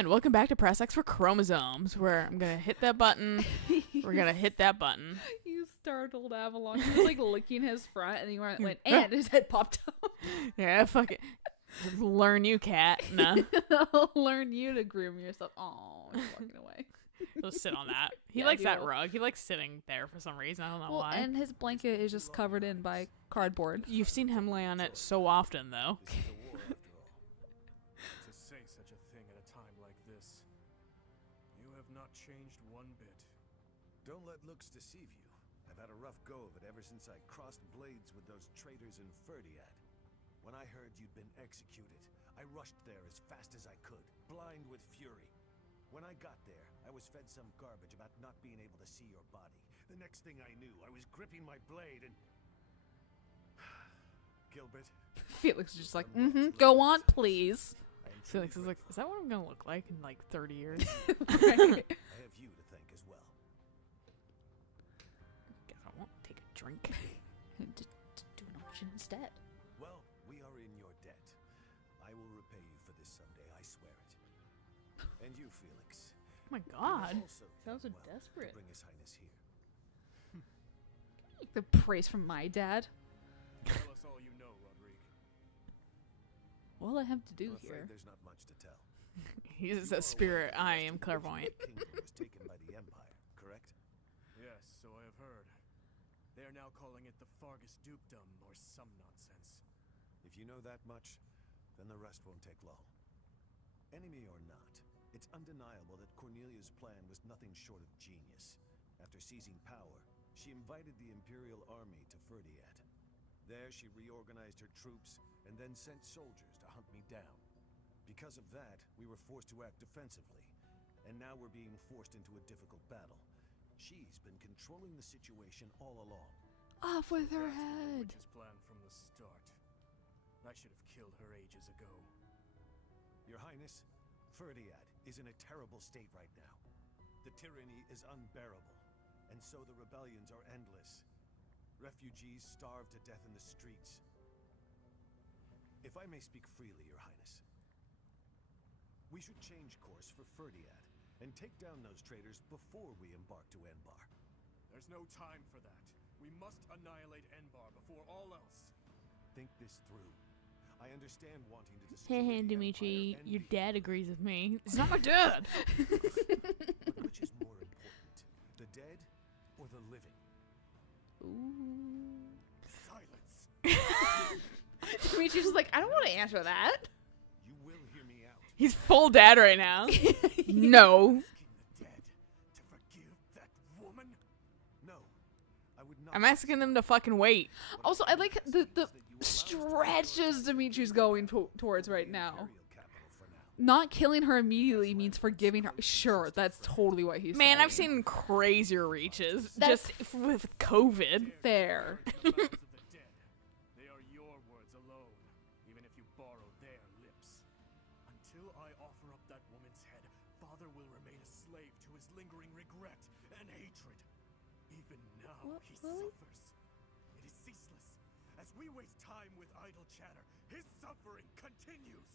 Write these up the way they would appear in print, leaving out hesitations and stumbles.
And welcome back to Press X for Chromosomes, where I'm gonna hit that button. We're gonna hit that button. You startled Avalon. He was like licking his front, and he went, and his head popped up. Yeah, fuck it. Learn you, cat. No. I'll learn you to groom yourself. Oh, he's walking away. He'll sit on that. He Yeah, likes he that will. rug. He likes sitting there for some reason. I don't know Well, why. and his blanket is just covered in by cardboard. You've seen him lay on it so often, though. This is a war after all. To say such a thing at a time like this. You have not changed one bit. Don't let looks deceive you. I've had a rough go of it ever since I crossed blades with those traitors in Ferdiad. When I heard you'd been executed, I rushed there as fast as I could, blind with fury. When I got there, I was fed some garbage about not being able to see your body. The next thing I knew, I was gripping my blade and... Gilbert? Felix is just like, go on, please. Felix is like, is that what I'm gonna look like in like 30 years? Right. I have you to thank as well. Guess I won't take a drink. Just do an option instead. Well, we are in your debt. I will repay you for this someday, I swear it. And you, Felix. Oh my god. Sounds so done well to desperate. bring His Highness here. The praise from my dad. Tell us all you know, Rodrigue. All I have to do I'm afraid here. there's not much to tell. He's a spirit. I am clairvoyant. The kingdom was taken by the Empire, correct? Yes, so I have heard. They are now calling it the Fargus Dukedom or some nonsense. If you know that much, then the rest won't take long. Enemy or not, it's undeniable that Cornelia's plan was nothing short of genius. After seizing power, she invited the Imperial army to Ferdiad. There she reorganized her troops and then sent soldiers to hunt me down. Because of that, we were forced to act defensively, and now we're being forced into a difficult battle. She's been controlling the situation all along. Off with her That's been the head. witch's plan from the start. I should have killed her ages ago. Your Highness, Ferdiad is in a terrible state right now. The tyranny is unbearable, and so the rebellions are endless. Refugees starve to death in the streets. If I may speak freely, Your Highness, we should change course for Ferdiad and take down those traitors before we embark to Enbar. There's no time for that. We must annihilate Enbar before all else. Think this through. I understand wanting to destroy Hey, the Dimitri, Empire and your me. dad agrees with me. It's not my dad. But which is more important, the dead or the living? Ooh. Silence. Dimitri's just like, I don't want to answer that. You will hear me out. He's full dad right now. No. Asking the dead to forgive that woman? No, I would not. I'm asking them to fucking wait. What Also, I like I'm the saying is that you allow us to stretches Dimitri's going towards the right now. Imperial capital for now. Not killing her immediately means forgiving her. Sure, that's totally what he's saying. Man, I've seen crazier reaches That's just with COVID. fair. The mouths of the dead. They are your words alone, even if you borrow their lips. Until I offer up that woman's head, Father will remain a slave to his lingering regret and hatred. Even now, What? he What? suffers. It is ceaseless. As we waste time with idle chatter, his suffering continues.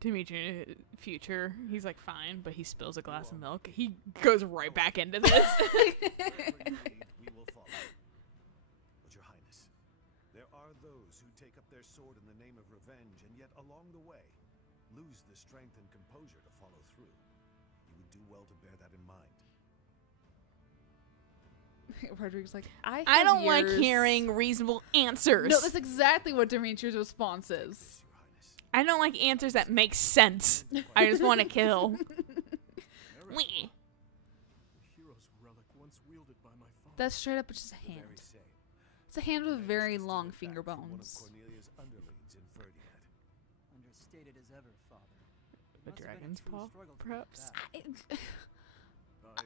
Dimitri, future, he's like fine, but he spills a glass of milk. He goes right back into this. Wherever you lead, we will follow. But Your Highness, there are those who take up their sword in the name of revenge and yet along the way lose the strength and composure to follow through. You would do well to bear that in mind. Rodrigue's like, I don't like years- hearing reasonable answers. No, that's exactly what Dimitri's response is. Yes, Your Highness. I don't like answers that make sense. I just want to kill. Wee. The hero's relic once wielded by my father. That's straight up just a The hand. very same. It's a hand with Managed very to steal long it back finger from one of bones. Cornelia's underlings in Ferdiad. Understated as ever, Father. The Must have been a dragon's true paw, struggle to perhaps? get that.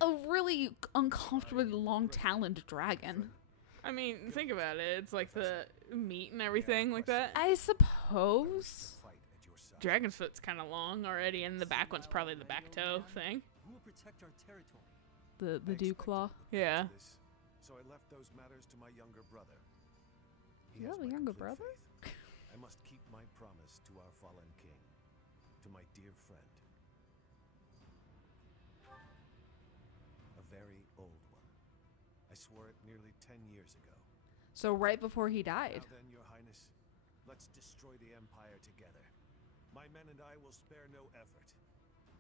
A really uncomfortably long taloned dragon. I mean, think about it. It's like the meat and everything like that. I suppose. Fight at your side. Dragon's foot's kind of long already, and the back one's probably the back toe thing. Who will protect our territory? The I dew expected claw. you would Yeah. do this, so I left those matters to my younger brother. He You has have a my younger complete brother? faith. I must keep my promise to our fallen king. To to my dear friend. A very old one. I swore it nearly 10 years ago. So right before he died. Now then, Your Highness, let's destroy the Empire together. My men and I will spare no effort.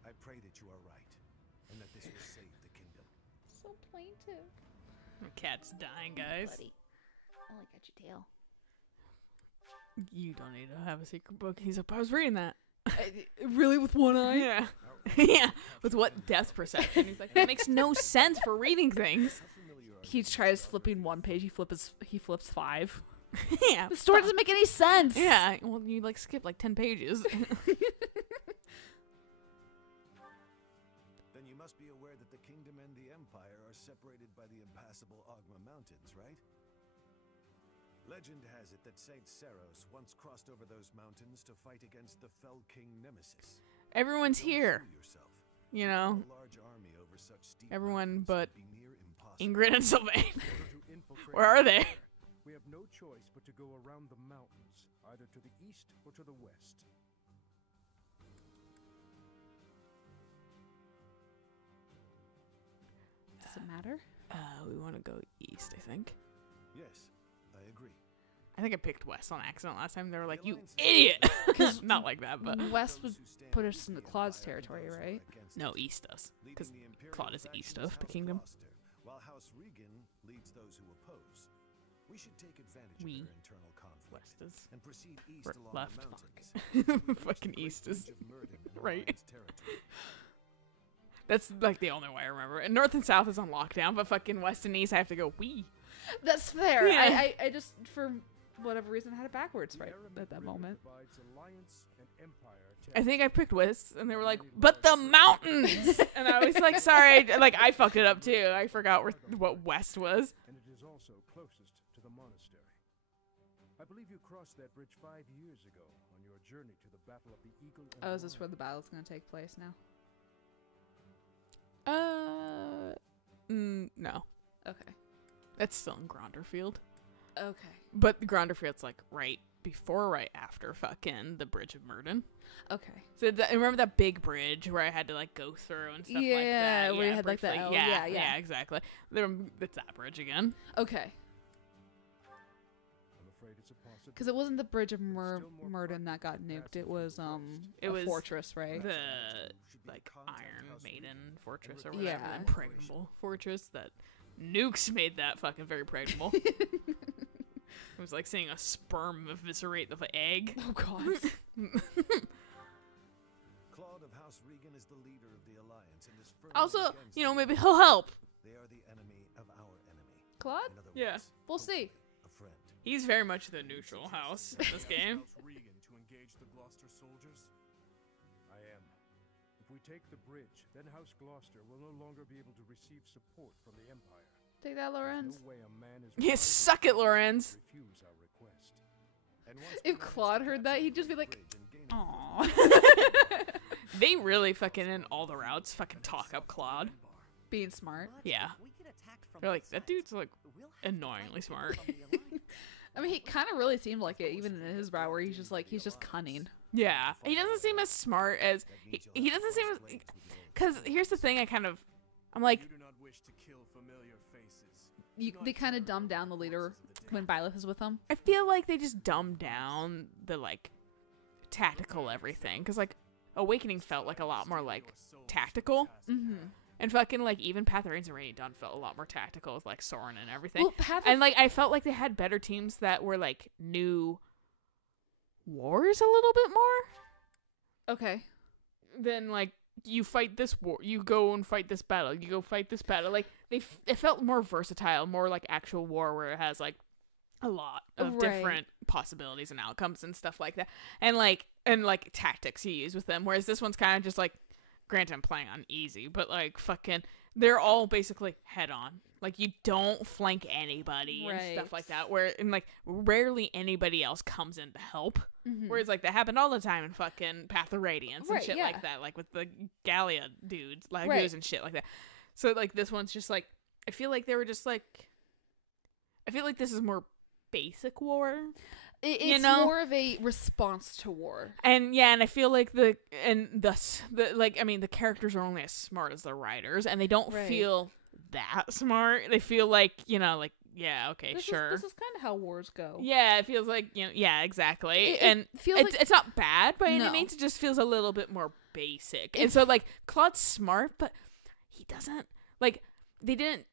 I pray that you are right, and that this will save the kingdom. So plaintive. The cat's dying, guys. Buddy. I like got your tail. You don't need to have a secret book. He's like, I was reading that. Really, with one eye? Yeah. Yeah. With what depth perception? He's like, that makes no sense for reading things. How familiar are He tries flipping one page. He flips 5. Yeah. The story doesn't make any sense. Yeah. Well, you like skip like 10 pages. Then you must be aware that the kingdom and the empire are separated by the impassable Ogma Mountains, right? Legend has it that Saint Seros once crossed over those mountains to fight against the fell king Nemesis. Everyone's Don't here. fool yourself. You know, A large army over such steep everyone mountains but would be near impossible. Ingrid and Sylvain. In order to infiltrate Where are the they? Empire, we have no choice but to go around the mountains, either to the east or to the west. Does it matter? We want to go east, I think. Yes, I agree. I think I picked west on accident last time. They were like, The you alliance- idiot! Because not like that, but West would Those who stand put with us in the the Claude's Empire and territory, those who are right? against no, it. east does. Leading Because the Imperial Claude is faction east is of the House kingdom. Gloucester, while House Regan leads those who oppose. We should take advantage We. of their internal conflict West is and proceed east r- along left. the mountains. Fuck. until we reach Fucking the great east is bridge of Murden in right. Alliance territory. That's like the only way I remember. And north and south is on lockdown, but fucking west and east I have to go wee. That's fair. Yeah. I just, for whatever reason, had it backwards The right Arabic at that River moment. divides alliance and empire I think I picked west, and they were like, but the mountains! And I was like, sorry, I fucked it up too. I forgot what west was. and it is also closest to the monastery. I believe you crossed that bridge 5 years ago on your journey to the Battle of the Eagle. And Oh, is this Lion. where the battle's going to take place now? No. Okay. That's still in Gronderfield. Okay. But Gronderfield's like right before, right after fucking the Bridge of Murden. Okay. So remember that big bridge where I had to like go through and stuff like Yeah, that? where you had, like, the briefly. L. Yeah, Yeah. exactly. It's that bridge again. Okay. I'm afraid it's a possibility. Because it wasn't the Bridge of But it's still more Murden that got nuked. It was It a was fortress, right? The Should be like contact Iron House Maiden Regan fortress or and whatever, Yeah. impregnable fortress that nukes made that fucking very pregnable. It was like seeing a sperm eviscerate the egg. Oh god. Claude of House Regan is the leader of the alliance and is firmly Also, against you know, the maybe Empire. he'll help. They are the enemy of our enemy. Claude? In other Yeah. words, We'll see. hopefully, a friend. He's very much the neutral house in this game. House Regan to engage the Gloucester soldiers? I am. If we take the bridge, then House Gloucester will no longer be able to receive support from the Empire. Take that, Lorenz. No way a man is Yeah, wise suck it, enough to Lorenz. refuse our request. And once If we manage Claude to heard that, capture he'd the just be great like, bridge and gain a Aww. They really fucking in all the routes fucking talk up Claude. Being smart. Yeah. They're like, that dude's like annoyingly smart. I mean, he kind of really seemed like it, even in his route where he's just cunning. Yeah. He doesn't seem as smart as he doesn't seem as, because here's the thing I'm like, You do not wish to kill familiar faces. They kind of dumb down the leader when Byleth is with them. I feel like they just dumbed down the like tactical everything, because like Awakening felt like a lot more like tactical, and fucking like even Path of Reigns and Radiant Dawn felt a lot more tactical with like Soren and everything. Well, Path of- And like I felt like they had better teams that were like new wars a little bit more Okay. than like you fight this war, you go and fight this battle, you go fight this battle. Like it felt more versatile, more like actual war where it has like a lot of Right. different possibilities and outcomes and stuff like that, and like tactics you use with them. Whereas this one's kind of just like, granted I'm playing on easy, but like fucking they're all basically head on. Like you don't flank anybody and stuff Right. like that. Where and like rarely anybody else comes in to help. Mhm. Whereas like that happened all the time in fucking Path of Radiance and Right, shit yeah. like that, like with the Gallia dudes, like Right. and shit like that. So like this one's just like, I feel like they were just like, I feel like this is more basic war. It's more of a response to war. And yeah, and I feel like the characters are only as smart as the writers, and they don't feel that smart. They feel like, like, yeah, okay, sure. This is kind of how wars go. Yeah, it feels like, yeah, exactly. It's not bad by any means. It just feels a little bit more basic. And so, like, Claude's smart, but he doesn't, like, they didn't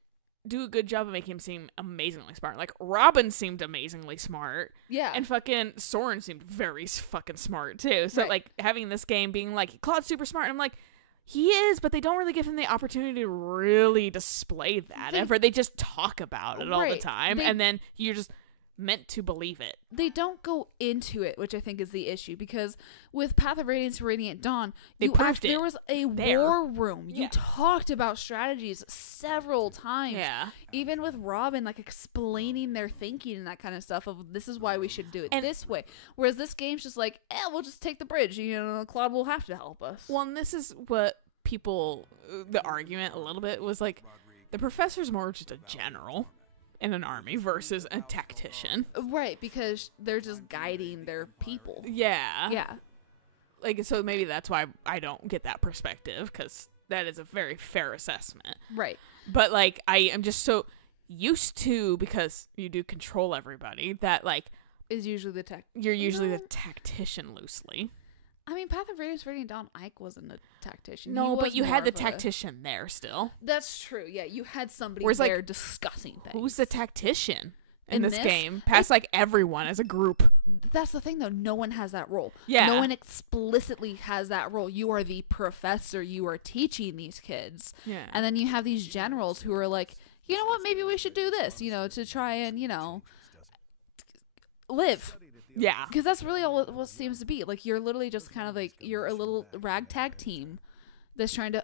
do a good job of making him seem amazingly smart. Like, Robin seemed amazingly smart. Yeah. And fucking Soren seemed very fucking smart, too. So, like, having this game being like, Claude's super smart, and I'm like, he is, but they don't really give him the opportunity to really display that ever. They just talk about it all the time, and then you're just meant to believe it. They don't go into it, which I think is the issue, because with Path of Radiance Radiant Dawn, there was a war room. You talked about strategies several times. Yeah. Even with Robin, like, explaining their thinking and that kind of stuff of, this is why we should do it this way. Whereas this game's just like, we'll just take the bridge. Claude will have to help us. Well, and this is what the argument a little bit was like, the professor's more just a general in an army versus a tactician. Right, because they're just guiding their people. Yeah. Yeah. Like, so maybe that's why I don't get that perspective, because that is a very fair assessment. Right. But, like, I am just so used to, because you do control everybody, that, like, is usually you're usually the tactician loosely. I mean, Path of Radiance Radiant Dawn, Ike wasn't a tactician. No, but you had the tactician there still. That's true. Yeah, you had somebody there discussing things. Who's the tactician in this game? Past, like, everyone as a group. That's the thing, though. No one has that role. Yeah. No one explicitly has that role. You are the professor. You are teaching these kids. Yeah. And then you have these generals who are like, you know what, maybe we should do this, to try and, live. Yeah. Because that's really all it seems to be. Like, you're literally just kind of like, you're a little ragtag team that's trying to,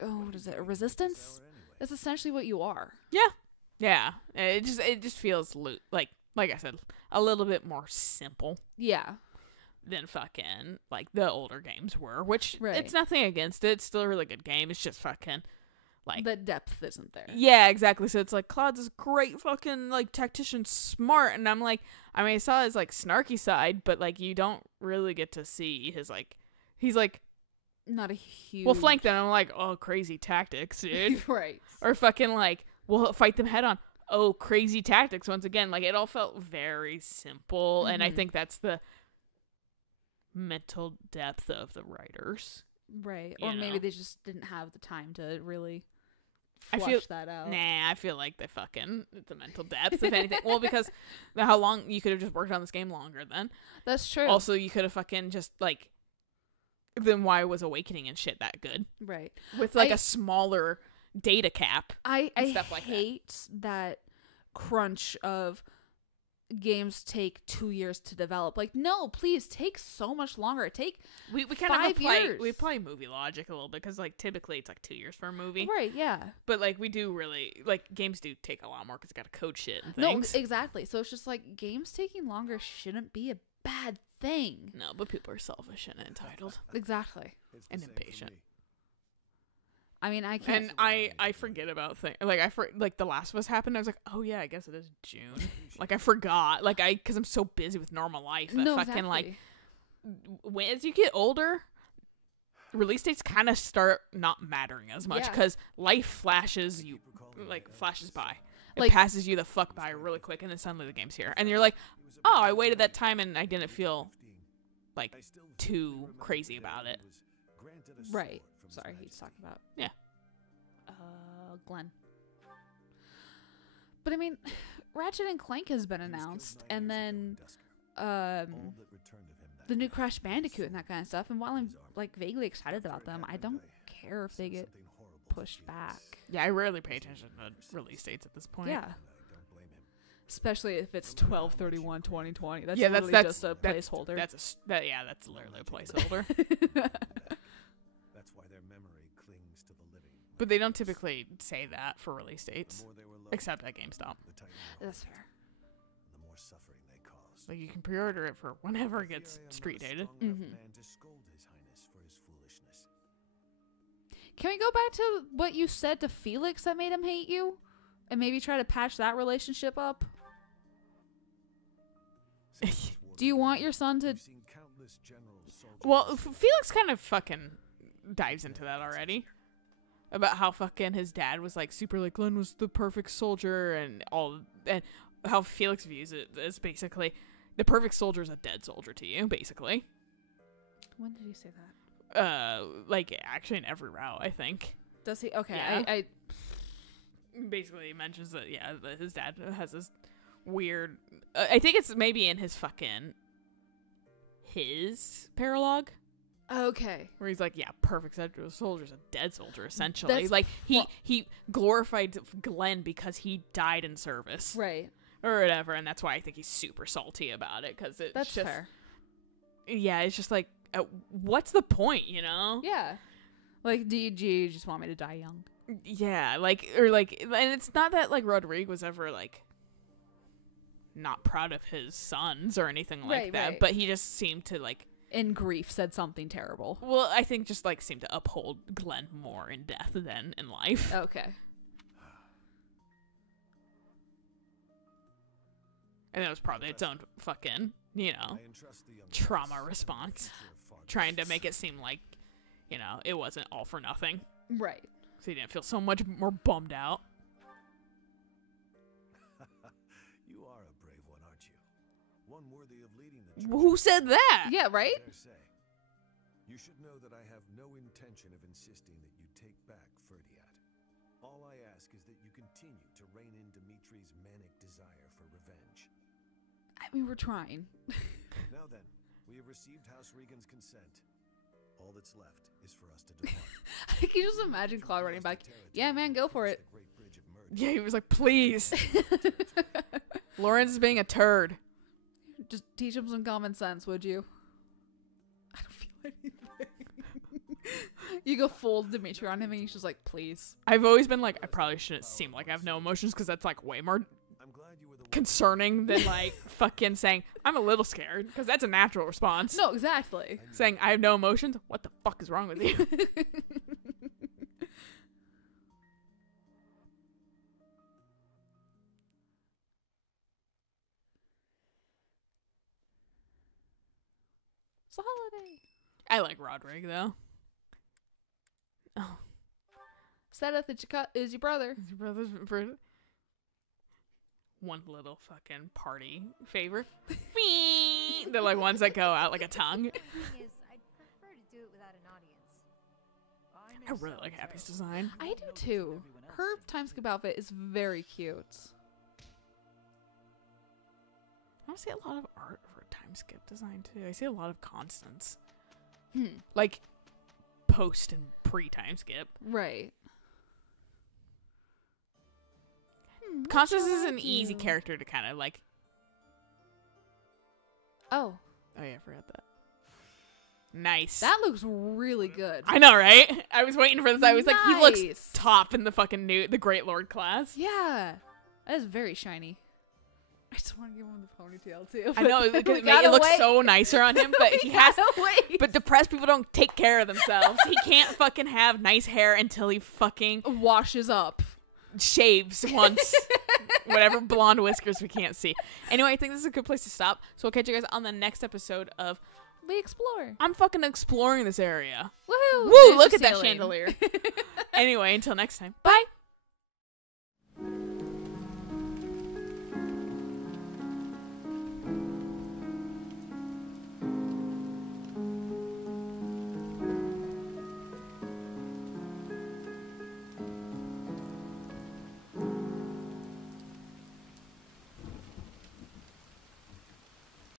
what is it, a resistance? That's essentially what you are. Yeah. Yeah. It just feels, like I said, a little bit more simple. Yeah. Than fucking, like, the older games were, which it's nothing against it. It's still a really good game. It's just fucking, like, the depth isn't there. Yeah, exactly. So it's like, Claude's this great fucking, like, tactician, smart, and I'm like, I mean, I saw his, like, snarky side, but, like, you don't really get to see his, like, he's like, not a huge, we'll flank them. I'm like, oh, crazy tactics, dude. Right. Or fucking, like, we'll fight them head on. Oh, crazy tactics. Once again, like, it all felt very simple, and I think that's the mental depth of the writers. Right. Or maybe they just didn't have the time to really that out. Nah, I feel like it's the mental depth, if anything. Well, because how long you could have just worked on this game longer then. That's true. Also, you could have fucking just, like, then why was Awakening and shit that good? Right. With, like, a smaller data cap. I hate that crunch of games take 2 years to develop. Like, no, please take so much longer. We kind of apply movie logic a little bit, because, like, typically it's like 2 years for a movie, right? Yeah, but, like, we do really, like, games do take a lot more because gotta code shit and things. No, exactly. So it's just like, games taking longer shouldn't be a bad thing. No, but people are selfish and entitled. Exactly. And impatient. I mean, I can't. And I forget about things. Like, The Last of Us happened. I was like, oh yeah, I guess it is June. Like, I forgot. Like, because I'm so busy with normal life. That fucking, exactly. Like, as you get older, release dates kind of start not mattering as much, because life flashes by. It passes you the fuck by really quick, and then suddenly the game's here. And you're like, oh, I waited that time and I didn't feel, like, too crazy about it. Right. Sorry, he's talking about. Yeah. Glenn. But I mean, Ratchet and Clank has been announced, and then the new Crash Bandicoot and that kind of stuff. And while I'm, like, vaguely excited about them, I don't care if they get pushed back. Yeah, I rarely pay attention to release dates at this point. Yeah. Especially if it's 12/31/2020. That's just a placeholder. That's literally a placeholder. That's why their memory clings to the living. But they don't typically say that for release dates, except at GameStop. That's fair. The more suffering they cause. Like, you can pre-order it for whenever it gets street dated. Mm-hmm. Man to scold His Highness for his foolishness. Can we go back to what you said to Felix that made him hate you? And maybe try to patch that relationship up? Do you want your son to? We've seen countless generals, soldiers, Well, Felix kind of fucking dives into that already. About how fucking his dad was like super like Glenn was the perfect soldier and all, and how Felix views it as basically the perfect soldier is a dead soldier to you, basically. When did you say that? Like actually in every route, I think. Does he? Okay, Yeah. I Basically, he mentions that that his dad has this weird. I think it's maybe in his paralogue. okay. Where he's like, yeah, perfect soldier's a dead soldier, essentially. That's- Like, he glorified Glenn because he died in service. Right. Or whatever, and that's why I think he's super salty about it, because it's That's just... fair. Yeah, it's just like, what's the point, you know? Yeah. Like, do you just want me to die young? Yeah, like, or like, and it's not that, like, Rodrigue was ever, like, not proud of his sons or anything like Right, that, right. but he just seemed to, like... In grief, said something terrible. Well, I think just, like, seemed to uphold Glenn more in death than in life. Okay. And it was probably its own fucking, you know, I entrust the young trauma prince with the response. future of far Trying to beasts. make it seem like, you know, it wasn't all for nothing. Right. So he didn't feel so much more bummed out. You are a brave one, aren't you? One worthy of leading the troops. Who said that? Yeah, right? I dare say. You should know that I have no intention of insisting that you take back Ferdiat. All I ask is that you continue to rein in Dimitri's manic desire for revenge. I mean, we're trying. Now then, we have received House Regan's consent. All that's left is for us to depart. I can just imagine Claude running back. Yeah, man, go for it. The Great Bridge of Merge. Yeah, he was like, please. Lawrence is being a turd. Just teach him some common sense, would you? I don't feel anything. You go full Dimitri on him and he's just like, please. I've always been like, I probably shouldn't seem like I have no emotions because that's like way more I'm glad you were the one. concerning than like fucking saying, I'm a little scared, because that's a natural response. No, exactly. Saying, I have no emotions? What the fuck is wrong with you? It's a holiday. I like Rodrigue, though. Oh. Sedith is your brother. Is your brother's birthday? One little fucking party favor. They're like ones that go out like a tongue. The thing is, I'd prefer to do it without an audience. I really like Happy's design. I do too. Her time skip outfit is very cute. I don't see a lot of art for time skip design too. I see a lot of constants. Hmm. Like post and pre time skip. Right. What Constance shall is I an easy do? character to kind of like. Oh, Oh yeah, I forgot that. Nice. that looks really good. I know, right? I was waiting for this. I was like, he looks Nice. top in the fucking the Great Lord class. Yeah, that is very shiny. I just want to give him the ponytail too. I know, but because we it gotta looks wait. so nicer on him, but We he has. gotta wait. But depressed people don't take care of themselves. He can't fucking have nice hair until he fucking washes up. shaves once. Whatever blonde whiskers we can't see. Anyway, I think this is a good place to stop. So we'll catch you guys on the next episode of We explore. I'm fucking exploring this area. Woohoo! Woo! There's Look your at that ceiling. chandelier. Anyway, until next time. Bye.